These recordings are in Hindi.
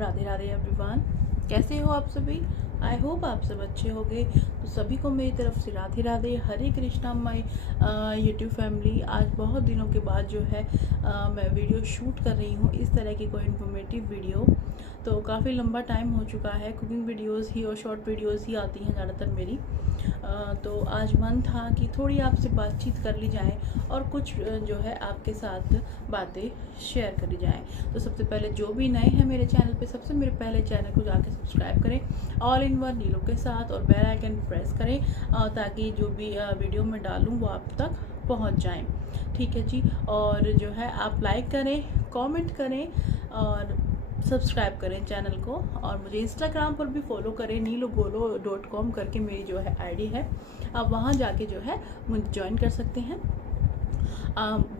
राधे राधे एवरीवन। कैसे हो आप सभी? आई होप आप सब अच्छे होंगे। तो सभी को मेरी तरफ से राधे राधे, हरे कृष्णा माई यूट्यूब फैमिली। आज बहुत दिनों के बाद जो है मैं वीडियो शूट कर रही हूँ, इस तरह की कोई इन्फॉर्मेटिव वीडियो। तो काफ़ी लंबा टाइम हो चुका है, कुकिंग वीडियोस ही और शॉर्ट वीडियोस ही आती हैं ज़्यादातर मेरी। तो आज मन था कि थोड़ी आपसे बातचीत कर ली जाए और कुछ जो है आपके साथ बातें शेयर करी जाएं। तो सबसे पहले जो भी नए हैं मेरे चैनल पे, सबसे मेरे पहले चैनल को जाके सब्सक्राइब करें ऑल इन वन नीलो के साथ, और बेल आइकन प्रेस करें ताकि जो भी वीडियो मैं डालूँ वो आप तक पहुंच जाएं। ठीक है जी। और जो है आप लाइक करें, कमेंट करें और सब्सक्राइब करें चैनल को। और मुझे इंस्टाग्राम पर भी फॉलो करें, neelogolo.com करके मेरी जो है आईडी है। आप वहाँ जाके जो है मुझे ज्वाइन कर सकते हैं,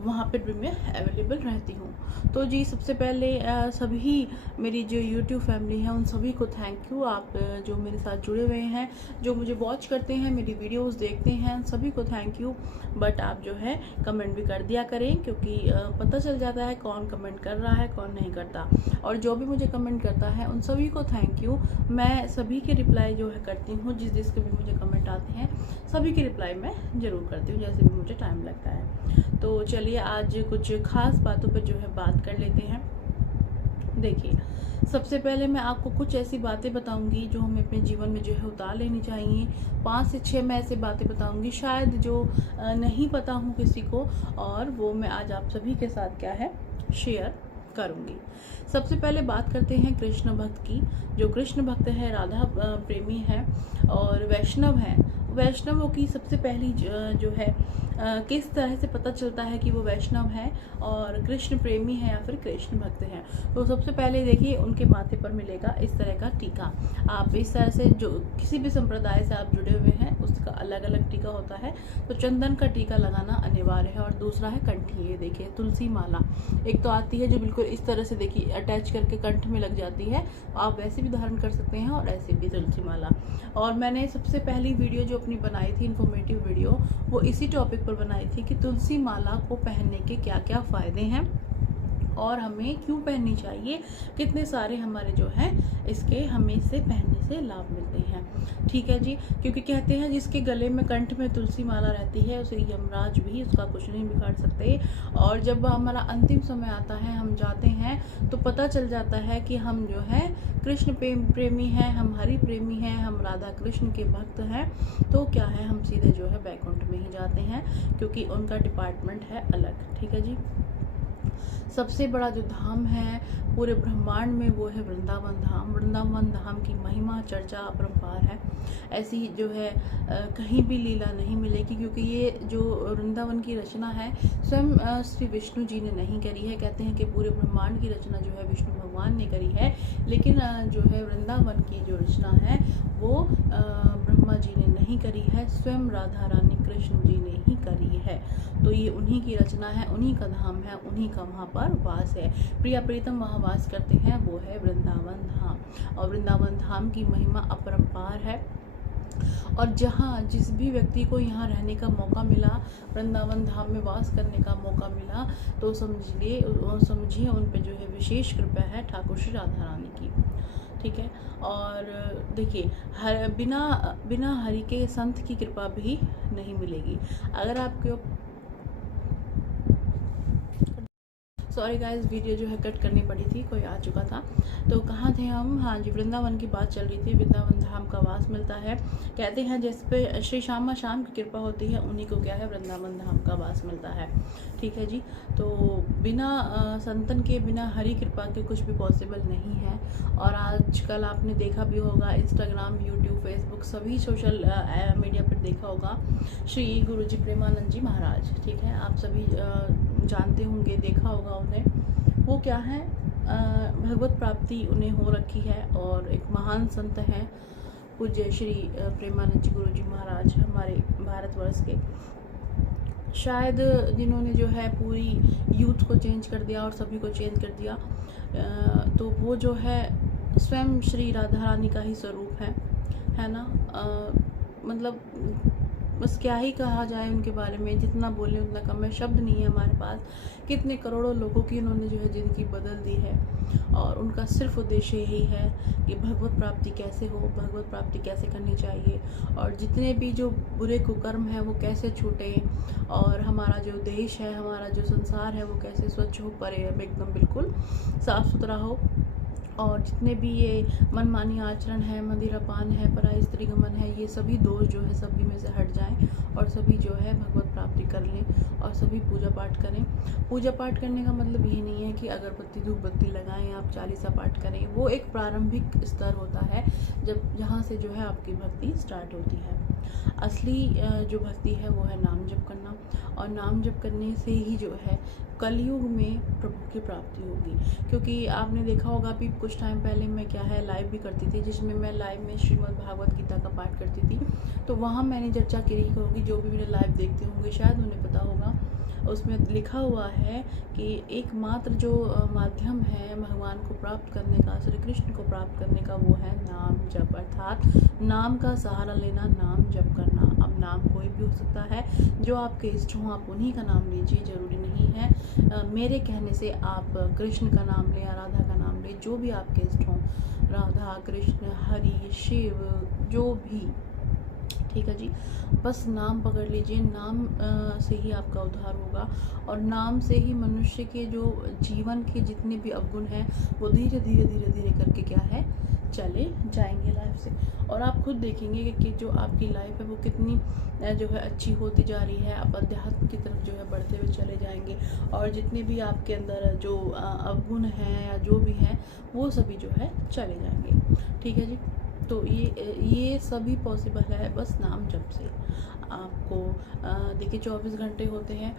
वहाँ पर भी मैं अवेलेबल रहती हूँ। तो जी सबसे पहले सभी मेरी जो यूट्यूब फैमिली है उन सभी को थैंक यू। आप जो मेरे साथ जुड़े हुए हैं, जो मुझे वॉच करते हैं, मेरी वीडियोस देखते हैं, सभी को थैंक यू। बट आप जो है कमेंट भी कर दिया करें, क्योंकि पता चल जाता है कौन कमेंट कर रहा है कौन नहीं करता। और जो भी मुझे कमेंट करता है उन सभी को थैंक यू। मैं सभी के रिप्लाई जो है करती हूँ, जिसके भी मुझे कमेंट आते हैं सभी की रिप्लाई मैं ज़रूर करती हूँ, जैसे भी मुझे टाइम लगता है। तो चलिए आज कुछ खास बातों पर जो है बात कर लेते हैं। देखिए, सबसे पहले मैं आपको कुछ ऐसी बातें बताऊंगी जो हमें अपने जीवन में जो है उतार लेनी चाहिए। 5 से 6 मैं ऐसी बातें बताऊंगी शायद जो नहीं पता हूँ किसी को, और वो मैं आज आप सभी के साथ क्या है शेयर करूंगी। सबसे पहले बात करते हैं कृष्ण भक्त की। जो कृष्ण भक्त है, राधा प्रेमी है और वैष्णव है। वैष्णवों की सबसे पहली जो है किस तरह से पता चलता है कि वो वैष्णव है और कृष्ण प्रेमी है या फिर कृष्ण भक्त है। तो सबसे पहले देखिए उनके माथे पर मिलेगा इस तरह का टीका। आप इस तरह से जो किसी भी संप्रदाय से आप जुड़े हुए हैं उसका अलग अलग टीका होता है। तो चंदन का टीका लगाना अनिवार्य है। और दूसरा है कंठी। ये देखिए तुलसी माला एक तो आती है जो बिल्कुल इस तरह से देखिए अटैच करके कंठ में लग जाती है, आप वैसे भी धारण कर सकते हैं और ऐसे भी तुलसी माला। और मैंने सबसे पहली वीडियो जो अपनी बनाई थी इन्फॉर्मेटिव वीडियो, वो इसी टॉपिक पर बनाई थी कि तुलसी माला को पहनने के क्या क्या फ़ायदे हैं और हमें क्यों पहननी चाहिए, कितने सारे हमारे जो है इसके हमें इसे पहनने से लाभ मिलते हैं। ठीक है जी। क्योंकि कहते हैं जिसके गले में कंठ में तुलसी माला रहती है उसे यमराज भी उसका कुछ नहीं बिगाड़ सकते। और जब हमारा अंतिम समय आता है, हम जाते हैं, तो पता चल जाता है कि हम जो है कृष्ण प्रेमी हैं, हम हरि प्रेमी हैं, हम राधा कृष्ण के भक्त हैं। तो क्या है, हम सीधे जो है बैकुंठ में ही जाते हैं, क्योंकि उनका डिपार्टमेंट है अलग। ठीक है जी। सबसे बड़ा जो धाम है पूरे ब्रह्मांड में वो है वृंदावन धाम। वृंदावन धाम की महिमा चर्चा अपरंपार है। ऐसी जो है कहीं भी लीला नहीं मिलेगी, क्योंकि ये जो वृंदावन की रचना है स्वयं श्री विष्णु जी ने नहीं करी है। कहते हैं कि पूरे ब्रह्मांड की रचना जो है विष्णु भगवान ने करी है, लेकिन जो है वृंदावन की जो रचना है वो ब्रह्मा जी ने नहीं करी है, स्वयं राधा रानी कृष्ण जी ने ही करी है। तो ये उन्हीं की रचना है, उन्हीं का धाम है, उन्हीं का वहाँ पर वास है। प्रिया प्रीतम वहाँ वास करते हैं, वो है वृंदावन धाम। और वृंदावन धाम की महिमा अपरंपार है। और जहाँ जिस भी व्यक्ति को यहाँ रहने का मौका मिला, वृंदावन धाम में वास करने का मौका मिला, तो समझिए उन पे जो है विशेष कृपा है ठाकुर श्री राधा रानी की। ठीक है। और देखिए बिना हरि के संत की कृपा भी नहीं मिलेगी। अगर आपके सॉरी गाइस, वीडियो जो है कट करनी पड़ी थी, कोई आ चुका था। तो कहाँ थे हम? हाँ जी, वृंदावन की बात चल रही थी। वृंदावन धाम का वास मिलता है। कहते हैं जिस पे श्री श्यामा श्याम की कृपा होती है उन्हीं को क्या है वृंदावन धाम का वास मिलता है। ठीक है जी। तो बिना संतन के, बिना हरि कृपा के कुछ भी पॉसिबल नहीं है। और आजकल आपने देखा भी होगा, इंस्टाग्राम, यूट्यूब, फेसबुक, सभी सोशल मीडिया पर देखा होगा श्री गुरु जी प्रेमानंद जी महाराज। ठीक है, आप सभी जानते होंगे, देखा होगा उन्हें। वो क्या है, भगवत प्राप्ति उन्हें हो रखी है और एक महान संत हैं पूज्य श्री प्रेमानंद जी गुरु जी महाराज, हमारे भारतवर्ष के, शायद जिन्होंने जो है पूरी यूथ को चेंज कर दिया और सभी को चेंज कर दिया। तो वो जो है स्वयं श्री राधा रानी का ही स्वरूप है ना। मतलब बस क्या ही कहा जाए उनके बारे में, जितना बोले उतना कम है, शब्द नहीं है हमारे पास। कितने करोड़ों लोगों की उन्होंने जो है ज़िंदगी बदल दी है, और उनका सिर्फ उद्देश्य यही है कि भगवत प्राप्ति कैसे हो, भगवत प्राप्ति कैसे करनी चाहिए, और जितने भी जो बुरे कुकर्म हैं वो कैसे छूटें, और हमारा जो देश है, हमारा जो संसार है वो कैसे स्वच्छ हो, परे एकदम बिल्कुल साफ़ सुथरा हो, और जितने भी ये मनमानी आचरण है, मदिरापान है, पराई स्त्री गमन है, ये सभी दोष जो है सभी में से हट जाएं, और सभी जो है भगवत प्राप्ति कर लें, और सभी पूजा पाठ करें। पूजा पाठ करने का मतलब ये नहीं है कि अगरबत्ती धूप बत्ती लगाएं, आप चालीसा पाठ करें। वो एक प्रारंभिक स्तर होता है जब जहाँ से जो है आपकी भक्ति स्टार्ट होती है। असली जो भक्ति है वो है नाम जप करना, और नाम जप करने से ही जो है कलयुग में प्रभु की प्राप्ति होगी। क्योंकि आपने देखा होगा अभी कुछ टाइम पहले मैं क्या है लाइव भी करती थी, जिसमें मैं लाइव में श्रीमद् भागवत गीता का पाठ करती थी। तो वहाँ मैंने चर्चा की होगी, जो भी मेरे लाइव देखते होंगे शायद उन्हें पता होगा, उसमें लिखा हुआ है कि एकमात्र जो माध्यम है भगवान को प्राप्त करने का, श्री कृष्ण को प्राप्त करने का, वो है नाम जप, अर्थात नाम का सहारा लेना, नाम जप करना। अब नाम कोई भी हो सकता है, जो आपके इष्ट हों आप उन्हीं का नाम लीजिए, जरूरी नहीं है मेरे कहने से आप कृष्ण का नाम लें या राधा का नाम लें, जो भी आपके इष्ट हों, राधा कृष्ण हरि शिव जो भी, ठीक है जी। बस नाम पकड़ लीजिए, नाम से ही आपका उद्धार होगा, और नाम से ही मनुष्य के जो जीवन के जितने भी अवगुण हैं वो धीरे धीरे धीरे धीरे करके क्या है चले जाएंगे लाइफ से। और आप खुद देखेंगे कि जो आपकी लाइफ है वो कितनी जो है अच्छी होती जा रही है, आप अध्यात्म की तरफ जो है बढ़ते हुए चले जाएंगे, और जितने भी आपके अंदर जो अवगुण हैं या जो भी हैं वो सभी जो है चले जाएंगे, ठीक है जी। तो ये सभी पॉसिबल है बस नाम जप से। आपको देखिए 24 घंटे होते हैं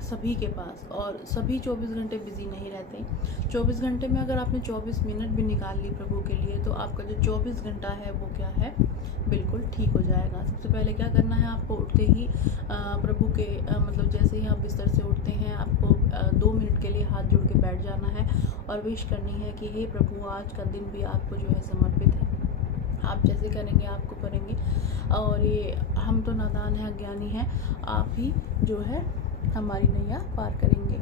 सभी के पास, और सभी 24 घंटे बिजी नहीं रहते। 24 घंटे में अगर आपने 24 मिनट भी निकाल ली प्रभु के लिए, तो आपका जो 24 घंटा है वो क्या है बिल्कुल ठीक हो जाएगा। सबसे पहले क्या करना है, आपको उठते ही प्रभु के मतलब जैसे ही आप बिस्तर से उठते हैं, आपको 2 मिनट के लिए हाथ जोड़ के बैठ जाना है, और विश करनी है कि हे प्रभु आज का दिन भी आपको जो है समर्पित है, आप जैसे करेंगे आपको करेंगे, और ये हम तो नादान हैं, अज्ञानी हैं, आप ही जो है हमारी नैया पार करेंगे।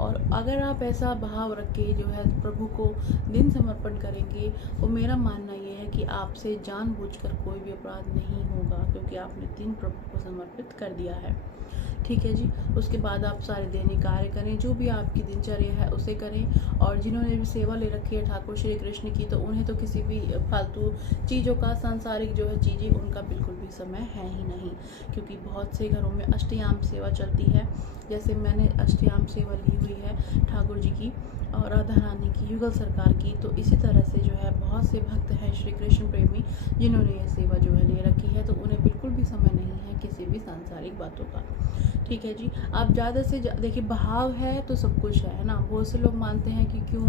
और अगर आप ऐसा भाव रख के जो है प्रभु को दिन समर्पण करेंगे, तो मेरा मानना ये है कि आपसे जानबूझकर कोई भी अपराध नहीं होगा, क्योंकि आपने दिन प्रभु को समर्पित कर दिया है, ठीक है जी। उसके बाद आप सारे दैनिक कार्य करें, जो भी आपकी दिनचर्या है उसे करें, और जिन्होंने भी सेवा ले रखी है ठाकुर श्री कृष्ण की, तो उन्हें तो किसी भी फालतू चीज़ों का, सांसारिक जो है चीज़ें, उनका बिल्कुल भी समय है ही नहीं, क्योंकि बहुत से घरों में अष्टयाम सेवा चलती है। जैसे मैंने अष्टयाम सेवा ली हुई है ठाकुर जी की और राधा रानी की, युगल सरकार की, तो इसी तरह से जो है बहुत से भक्त हैं श्री कृष्ण प्रेमी जिन्होंने ये सेवा जो है ले रखी है, तो उन्हें बिल्कुल भी समय नहीं है किसी भी सांसारिक बातों का, ठीक है जी। आप ज़्यादा से देखिए भाव है तो सब कुछ है ना। बहुत से लोग मानते हैं कि क्यों,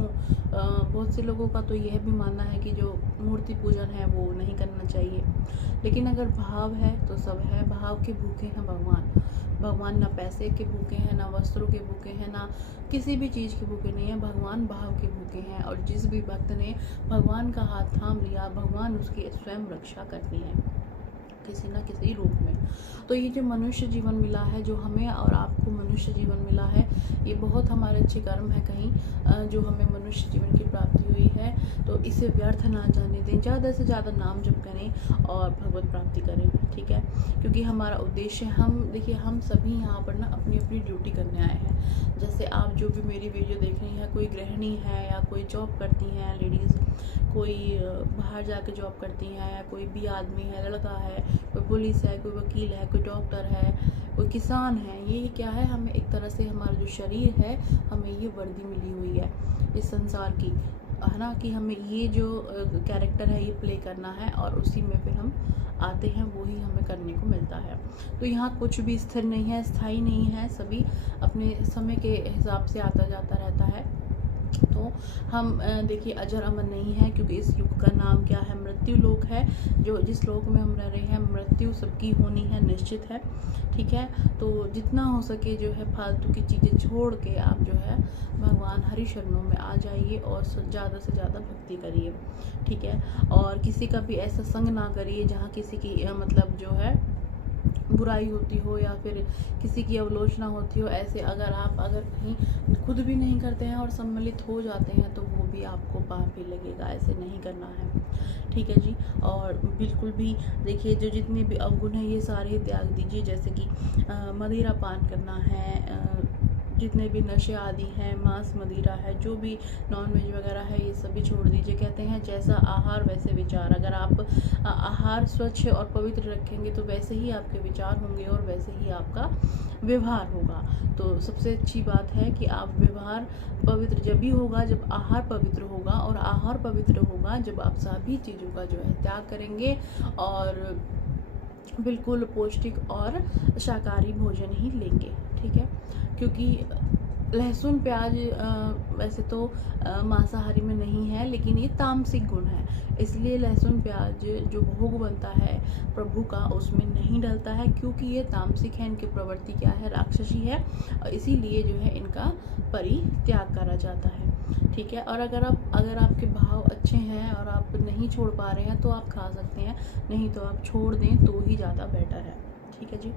बहुत से लोगों का तो यह भी मानना है कि जो मूर्ति पूजन है वो नहीं करना चाहिए, लेकिन अगर भाव है तो सब है। भाव के भूखे हैं भगवान ना पैसे के भूखे हैं, ना वस्त्रों के भूखे हैं, ना किसी भी चीज़ के भूखे नहीं है, भगवान भाव के भूखे हैं। और जिस भी भक्त ने भगवान का हाथ थाम लिया, भगवान उसकी स्वयं रक्षा करती है किसी न किसी रूप में। तो ये जो मनुष्य जीवन मिला है, जो हमें और आपको मनुष्य जीवन मिला है, ये बहुत हमारे अच्छे कर्म है कहीं जो हमें मनुष्य जीवन की प्राप्ति हुई है, तो इसे व्यर्थ ना जाने दें। ज़्यादा से ज़्यादा नाम जप करें और भगवत प्राप्ति करें, ठीक है। क्योंकि हमारा उद्देश्य, हम देखिए हम सभी यहाँ पर ना अपनी अपनी ड्यूटी करने आए हैं। जैसे आप जो भी मेरी वीडियो देख रही हैं, कोई गृहिणी है या कोई जॉब करती हैं लेडीज़, कोई बाहर जाके जॉब करती हैं, या कोई भी आदमी है, लड़का है, कोई पुलिस है, कोई वकील है, कोई डॉक्टर है, कोई किसान है, ये क्या है, हमें एक तरह से हमारा जो शरीर है, हमें ये वर्दी मिली हुई है इस संसार की, है ना, कि हमें ये जो कैरेक्टर है ये प्ले करना है, और उसी में फिर हम आते हैं, वही हमें करने को मिलता है। तो यहाँ कुछ भी स्थिर नहीं है, स्थायी नहीं है, सभी अपने समय के हिसाब से आता जाता रहता है। तो हम देखिए अजर अमर नहीं है, क्योंकि इस युग का नाम क्या है, मृत्यु लोक है। जो जिस लोक में हम रह रहे हैं, मृत्यु सबकी होनी है, निश्चित है। ठीक है, तो जितना हो सके जो है फालतू की चीज़ें छोड़ के आप जो है भगवान हरि शरणों में आ जाइए और ज़्यादा से ज़्यादा भक्ति करिए। ठीक है, और किसी का भी ऐसा संग ना करिए जहाँ किसी की मतलब जो है बुराई होती हो या फिर किसी की आलोचना होती हो। ऐसे अगर कहीं खुद भी नहीं करते हैं और सम्मिलित हो जाते हैं तो वो भी आपको पाप ही लगेगा, ऐसे नहीं करना है। ठीक है जी, और बिल्कुल भी देखिए जो जितने भी अवगुण हैं ये सारे त्याग दीजिए, जैसे कि मदिरा पान करना है, जितने भी नशे आदि हैं, मांस मदिरा है, जो भी नॉनवेज वगैरह है, ये सभी छोड़ दीजिए। कहते हैं जैसा आहार वैसे विचार। अगर आप आहार स्वच्छ और पवित्र रखेंगे तो वैसे ही आपके विचार होंगे और वैसे ही आपका व्यवहार होगा। तो सबसे अच्छी बात है कि आप व्यवहार पवित्र जब भी होगा जब आहार पवित्र होगा, और आहार पवित्र होगा जब आप सभी चीज़ों का जो है त्याग करेंगे और बिल्कुल पौष्टिक और शाकाहारी भोजन ही लेंगे। ठीक है, क्योंकि लहसुन प्याज वैसे तो मांसाहारी में नहीं है, लेकिन ये तामसिक गुण है, इसलिए लहसुन प्याज जो भोग बनता है प्रभु का उसमें नहीं डलता है, क्योंकि ये तामसिक है। इनकी प्रवृत्ति क्या है, राक्षसी है, और इसीलिए जो है इनका परित्याग करा जाता है। ठीक है, और अगर आपके भाव अच्छे हैं और आप नहीं छोड़ पा रहे हैं तो आप खा सकते हैं, नहीं तो आप छोड़ दें तो ही ज़्यादा बेटर है। ठीक है जी,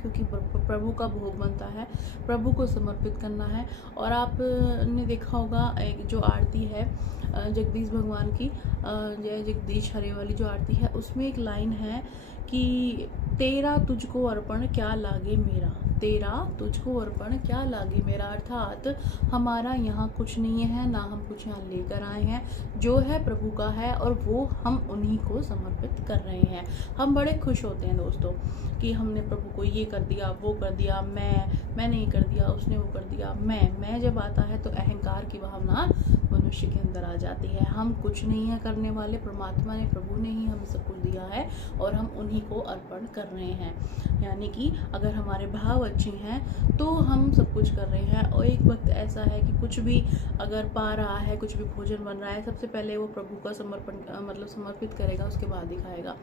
क्योंकि प्रभु का भोग बनता है, प्रभु को समर्पित करना है। और आपने देखा होगा एक जो आरती है जगदीश भगवान की, जय जगदीश हरे वाली जो आरती है, उसमें एक लाइन है कि तेरा तुझको अर्पण क्या लागे मेरा, तेरा तुझको अर्पण क्या लागे मेरा। अर्थात हमारा यहाँ कुछ नहीं है, ना हम कुछ यहाँ लेकर आए हैं, जो है प्रभु का है और वो हम उन्हीं को समर्पित कर रहे हैं। हम बड़े खुश होते हैं दोस्तों कि हमने प्रभु को ये कर दिया, वो कर दिया, मैंने ये कर दिया, उसने वो कर दिया। मैं जब आता है तो अहंकार की भावना मनुष्य के अंदर आ जाती है। हम कुछ नहीं है करने वाले, परमात्मा ने, प्रभु ने ही हमें सब कुछ दिया है और हम उन्हीं को अर्पण कर रहे हैं। यानी कि अगर हमारे भाव अच्छे हैं तो हम सब कुछ कर रहे हैं। और एक वक्त ऐसा है कि कुछ भी अगर पा रहा है, कुछ भी भोजन बन रहा है, सबसे पहले वो प्रभु का समर्पित करेगा, उसके बाद ही खाएगा।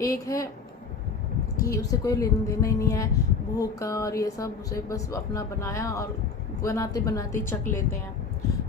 एक है कि उससे कोई लेना देना ही नहीं है भोग का और ये सब, उसे बस अपना बनाया और बनाते बनाते चख लेते हैं,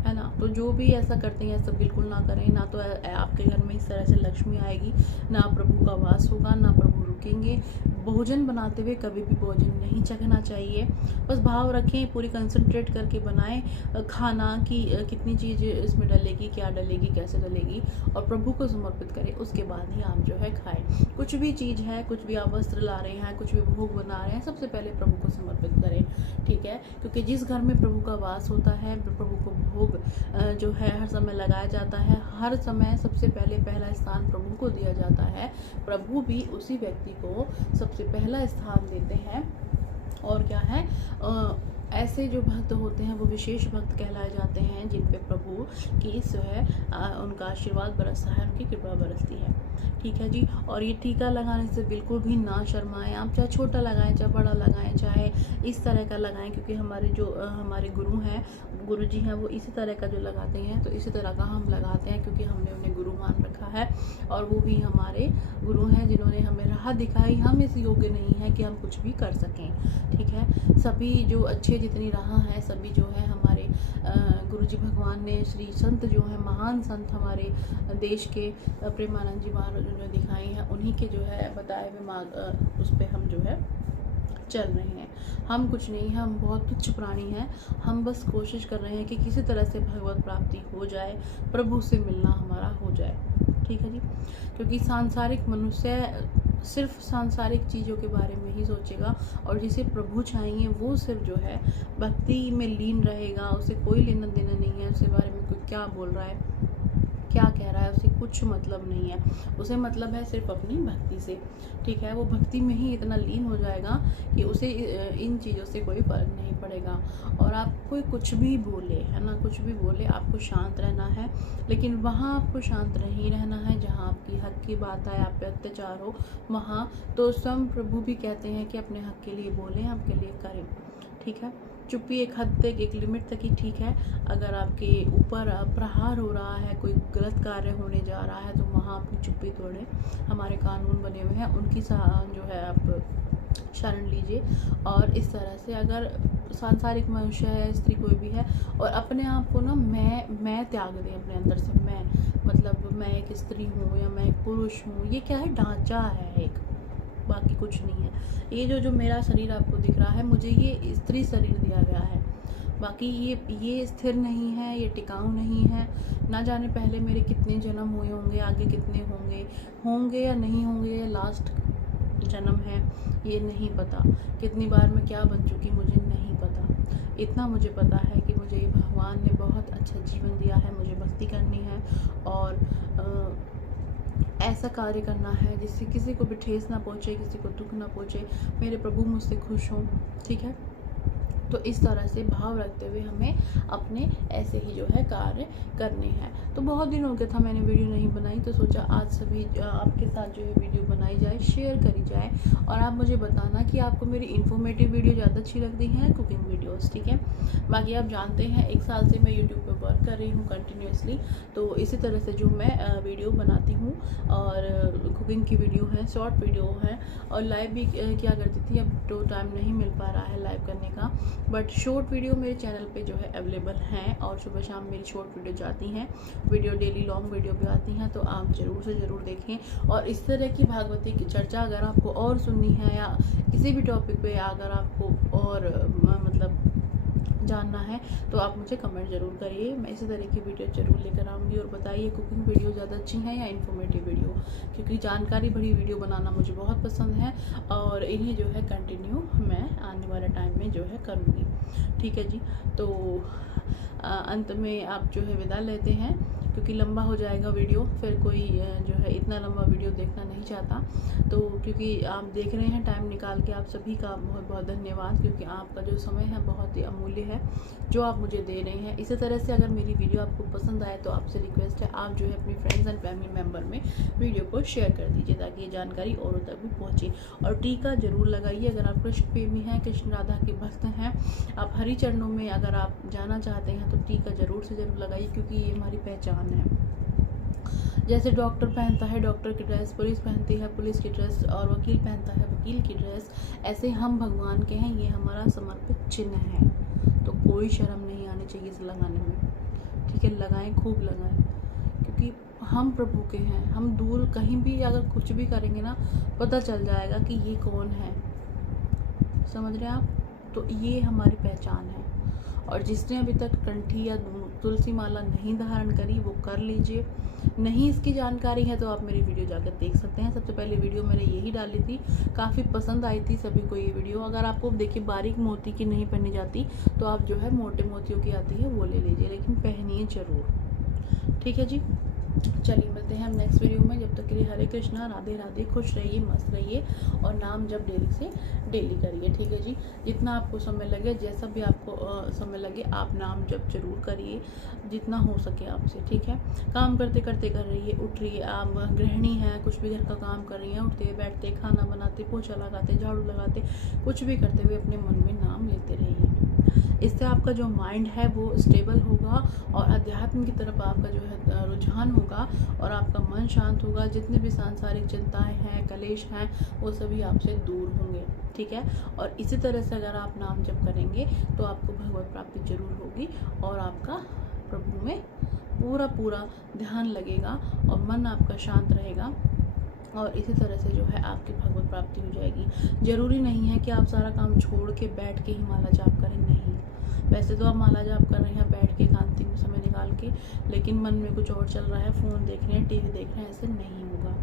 है ना। तो जो भी ऐसा करते हैं ऐसा बिल्कुल ना करें, ना तो आपके घर में इस तरह से लक्ष्मी आएगी, ना प्रभु का वास होगा, ना प्रभु रुकेंगे। भोजन बनाते हुए कभी भी भोजन नहीं चखना चाहिए, बस भाव रखें, पूरी कंसंट्रेट करके बनाएं खाना कि कितनी चीज़ इसमें डलेगी, क्या डलेगी, कैसे डलेगी, और प्रभु को समर्पित करें। उसके बाद ही आप जो है खाएं। कुछ भी चीज़ है, कुछ भी आप वस्त्र ला रहे हैं, कुछ भी भोग बना रहे हैं, सबसे पहले प्रभु को समर्पित करें। ठीक है, क्योंकि जिस घर में प्रभु का वास होता है, प्रभु को भोग जो है हर समय लगाया जाता है, हर समय सबसे पहले पहला स्थान प्रभु को दिया जाता है। प्रभु भी उसी व्यक्ति को सबसे पहला स्थान देते हैं। और क्या है, ऐसे जो भक्त होते हैं वो विशेष भक्त कहलाए जाते हैं, जिन पे प्रभु की जो है उनका आशीर्वाद बरसता है, उनकी कृपा बरसती है। ठीक है जी, और ये टीका लगाने से बिल्कुल भी ना शर्माएं। आप चाहे छोटा लगाएं, चाहे बड़ा लगाएं, चाहे इस तरह का लगाएं, क्योंकि हमारे गुरु जी हैं वो इसी तरह का जो लगाते हैं, तो इसी तरह का हम लगाते हैं, क्योंकि हमने उन्हें गुरु मान रखा है और वो भी हमारे गुरु हैं जिन्होंने हमें राह दिखाई। हम इस योग्य नहीं है कि हम कुछ भी कर सकें। ठीक है, सभी जो अच्छे जितनी राह हैं, सभी जो है हमारे गुरु जी भगवान ने, श्री संत जो है, महान संत हमारे देश के प्रेमानंद जी महाराज ने दिखाई हैं, उन्हीं के जो है बताए हुए मार्ग उस पर हम जो है चल रहे हैं। हम कुछ नहीं है, हम बहुत तुच्छ प्राणी हैं। हम बस कोशिश कर रहे हैं कि किसी तरह से भगवत प्राप्ति हो जाए, प्रभु से मिलना हमारा हो जाए। ठीक है जी, क्योंकि सांसारिक मनुष्य सिर्फ सांसारिक चीज़ों के बारे में ही सोचेगा, और जिसे प्रभु चाहेंगे वो सिर्फ जो है भक्ति में लीन रहेगा। उसे कोई लेना देना नहीं है, उसके बारे में कोई क्या बोल रहा है, क्या कह रहा है, उसे कुछ मतलब नहीं है। उसे मतलब है सिर्फ अपनी भक्ति से। ठीक है, वो भक्ति में ही इतना लीन हो जाएगा कि उसे इन चीज़ों से कोई फर्क नहीं पड़ेगा। और आप कोई कुछ भी बोले, है ना, कुछ भी बोले, आपको शांत रहना है। लेकिन वहाँ आपको शांत नहीं रहना है जहाँ आपकी हक की बात आए, आप पे अत्याचार हो, वहाँ तो स्वयं प्रभु भी कहते हैं कि अपने हक के लिए बोलें, आपके लिए करें। ठीक है, चुप्पी एक हद तक, एक लिमिट तक ही ठीक है। अगर आपके ऊपर प्रहार हो रहा है, कोई गलत कार्य होने जा रहा है, तो वहाँ अपनी चुप्पी तोड़ें। हमारे कानून बने हुए हैं, उनकी जो है आप शरण लीजिए। और इस तरह से अगर सांसारिक मनुष्य है, स्त्री कोई भी है, और अपने आप को ना मैं त्याग दें अपने अंदर से। मैं मतलब मैं एक स्त्री हूँ या मैं एक पुरुष हूँ, ये क्या है, ढांचा है एक, बाकी कुछ नहीं है। ये जो मेरा शरीर आपको दिख रहा है, मुझे ये स्त्री शरीर दिया गया है, बाकी ये स्थिर नहीं है, ये टिकाऊ नहीं है। ना जाने पहले मेरे कितने जन्म हुए होंगे, आगे कितने होंगे या नहीं होंगे, या लास्ट जन्म है ये नहीं पता। कितनी बार मैं क्या बन चुकी मुझे नहीं पता। इतना मुझे पता है कि मुझे भगवान ने बहुत अच्छा जीवन दिया है, मुझे भक्ति करनी है और ऐसा कार्य करना है जिससे किसी को भी ठेस ना पहुँचे, किसी को दुख ना पहुँचे, मेरे प्रभु मुझसे खुश हों। ठीक है, तो इस तरह से भाव रखते हुए हमें अपने ऐसे ही जो है कार्य करने हैं। तो बहुत दिन हो गया था मैंने वीडियो नहीं बनाई, तो सोचा आज सभी आपके साथ जो है वीडियो बनाई जाए, शेयर करी जाए, और आप मुझे बताना कि आपको मेरी इन्फॉर्मेटिव वीडियो ज़्यादा अच्छी लगती हैं, कुकिंग वीडियोस। ठीक है, बाकी आप जानते हैं 1 साल से मैं यूट्यूब पर वर्क कर रही हूँ कंटिन्यूसली, तो इसी तरह से जो मैं वीडियो बनाती हूँ, और कुकिंग की वीडियो है, शॉर्ट वीडियो है, और लाइव भी किया करती थी। अब तो टाइम नहीं मिल पा रहा है लाइव करने का, बट शॉर्ट वीडियो मेरे चैनल पे जो है अवेलेबल हैं, और सुबह शाम मेरी शॉर्ट वीडियो जाती हैं। वीडियो डेली लॉन्ग वीडियो भी आती हैं, तो आप ज़रूर से ज़रूर देखें। और इस तरह की भागवती की चर्चा अगर आपको और सुननी है, या किसी भी टॉपिक पे अगर आपको और मतलब जानना है, तो आप मुझे कमेंट ज़रूर करिए। मैं इसी तरह की वीडियो ज़रूर लेकर आऊँगी। और बताइए कुकिंग वीडियो ज़्यादा अच्छी हैं या इन्फॉर्मेटिव वीडियो, क्योंकि जानकारी भरी वीडियो बनाना मुझे बहुत पसंद है, और इन्हें जो है कंटिन्यू मैं आने वाले टाइम में जो है करूँगी। ठीक है जी, तो अंत में आप जो है विदा लेते हैं, क्योंकि लंबा हो जाएगा वीडियो, फिर कोई जो है इतना लंबा वीडियो देखना नहीं चाहता। तो क्योंकि आप देख रहे हैं टाइम निकाल के, आप सभी का बहुत बहुत धन्यवाद, क्योंकि आपका जो समय है बहुत ही अमूल्य है जो आप मुझे दे रहे हैं। इसी तरह से अगर मेरी वीडियो आपको पसंद आए, तो आपसे रिक्वेस्ट है आप जो है अपनी फ्रेंड्स एंड फैमिली मेम्बर में वीडियो को शेयर कर दीजिए, ताकि ये जानकारी औरों तक भी पहुँचे। और टीका जरूर लगाइए अगर आप कृष्ण प्रेमी हैं, कृष्ण राधा के भक्त हैं, आप हरि चरणों में अगर आप जाना चाहते हैं, तो टीका ज़रूर से ज़रूर लगाइए, क्योंकि ये हमारी पहचान है। जैसे डॉक्टर पहनता है डॉक्टर की ड्रेस, पुलिस पहनती है पुलिस की ड्रेस, और वकील पहनता है वकील की ड्रेस, ऐसे हम भगवान के हैं, ये हमारा समर्पित चिन्ह है। तो कोई शर्म नहीं आनी चाहिए इसे लगाने में। ठीक है, लगाएं, खूब लगाएं, क्योंकि हम प्रभु के हैं। हम दूर कहीं भी अगर कुछ भी करेंगे ना, पता चल जाएगा कि ये कौन है। समझ रहे हैं आप? तो ये हमारी पहचान है। और जिसने अभी तक कंठी या तुलसी माला नहीं धारण करी, वो कर लीजिए। नहीं इसकी जानकारी है, तो आप मेरी वीडियो जाकर देख सकते हैं। सबसे पहले वीडियो मैंने यही डाली थी, काफ़ी पसंद आई थी सभी को ये वीडियो। अगर आपको देखिए बारीक मोती की नहीं पहनी जाती, तो आप जो है मोटे मोतियों की आती है वो ले लीजिए, लेकिन पहनिए ज़रूर। ठीक है जी, चलिए मिलते हैं हम नेक्स्ट वीडियो में। जब तक के लिए हरे कृष्णा, राधे राधे, खुश रहिए, मस्त रहिए, और नाम जब डेली से डेली करिए। ठीक है जी, जितना आपको समय लगे, जैसा भी आपको समय लगे, आप नाम जब जरूर करिए, जितना हो सके आपसे। ठीक है, काम करते करते कर रही है, उठ रही है, आप गृहिणी हैं, कुछ भी घर का काम कर रही हैं, उठते बैठते, खाना बनाते, पोछा लगाते, झाड़ू लगाते, कुछ भी करते हुए अपने मन में नाम लेते रहिए। इससे आपका जो माइंड है वो स्टेबल होगा, और अध्यात्म की तरफ आपका जो है रुझान होगा, और आपका मन शांत होगा। जितने भी सांसारिक चिंताएं हैं, कलेश हैं, वो सभी आपसे दूर होंगे। ठीक है, और इसी तरह से अगर आप नाम जप करेंगे, तो आपको भगवत प्राप्ति जरूर होगी, और आपका प्रभु में पूरा ध्यान लगेगा, और मन आपका शांत रहेगा, और इसी तरह से जो है आपकी भगवत प्राप्ति हो जाएगी। ज़रूरी नहीं है कि आप सारा काम छोड़ के बैठ के ही माला जाप करें, नहीं। वैसे तो आप माला जाप कर रहे हैं बैठ के एकांती में समय निकाल के, लेकिन मन में कुछ और चल रहा है, फ़ोन देख रहे हैं, टीवी देख रहे हैं, ऐसे नहीं होगा।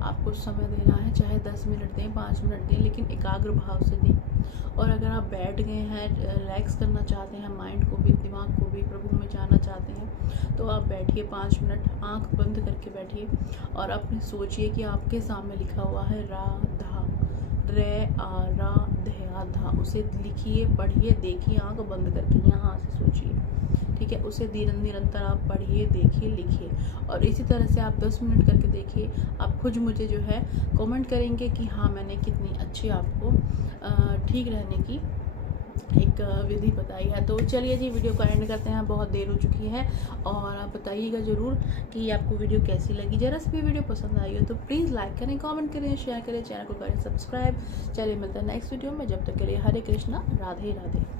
आपको समय देना है, चाहे 10 मिनट दें, 5 मिनट दें, लेकिन एकाग्र भाव से दें। और अगर आप बैठ गए हैं, रिलैक्स करना चाहते हैं माइंड को भी, दिमाग को भी, प्रभु में जाना चाहते हैं, तो आप बैठिए 5 मिनट, आंख बंद करके बैठिए, और अपने सोचिए कि आपके सामने लिखा हुआ है राधा, रे आ रा धा धा, उसे लिखिए, पढ़िए, देखिए, आंख बंद करके यहाँ से सोचिए। ठीक है, उसे निरंतर आप पढ़िए, देखिए, लिखिए, और इसी तरह से आप 10 मिनट करके देखिए। आप खुद मुझे जो है कमेंट करेंगे कि हाँ मैंने कितनी अच्छी आपको ठीक रहने की एक विधि बताई है। तो चलिए जी वीडियो को एंड करते हैं, बहुत देर हो चुकी है। और आप बताइएगा ज़रूर कि आपको वीडियो कैसी लगी। ज़रा सी भी वीडियो पसंद आई हो तो प्लीज़ लाइक करें, कमेंट करें, शेयर करें, चैनल को करें सब्सक्राइब। चलिए मिलते हैं नेक्स्ट वीडियो में, जब तक के लिए हरे कृष्णा, राधे राधे।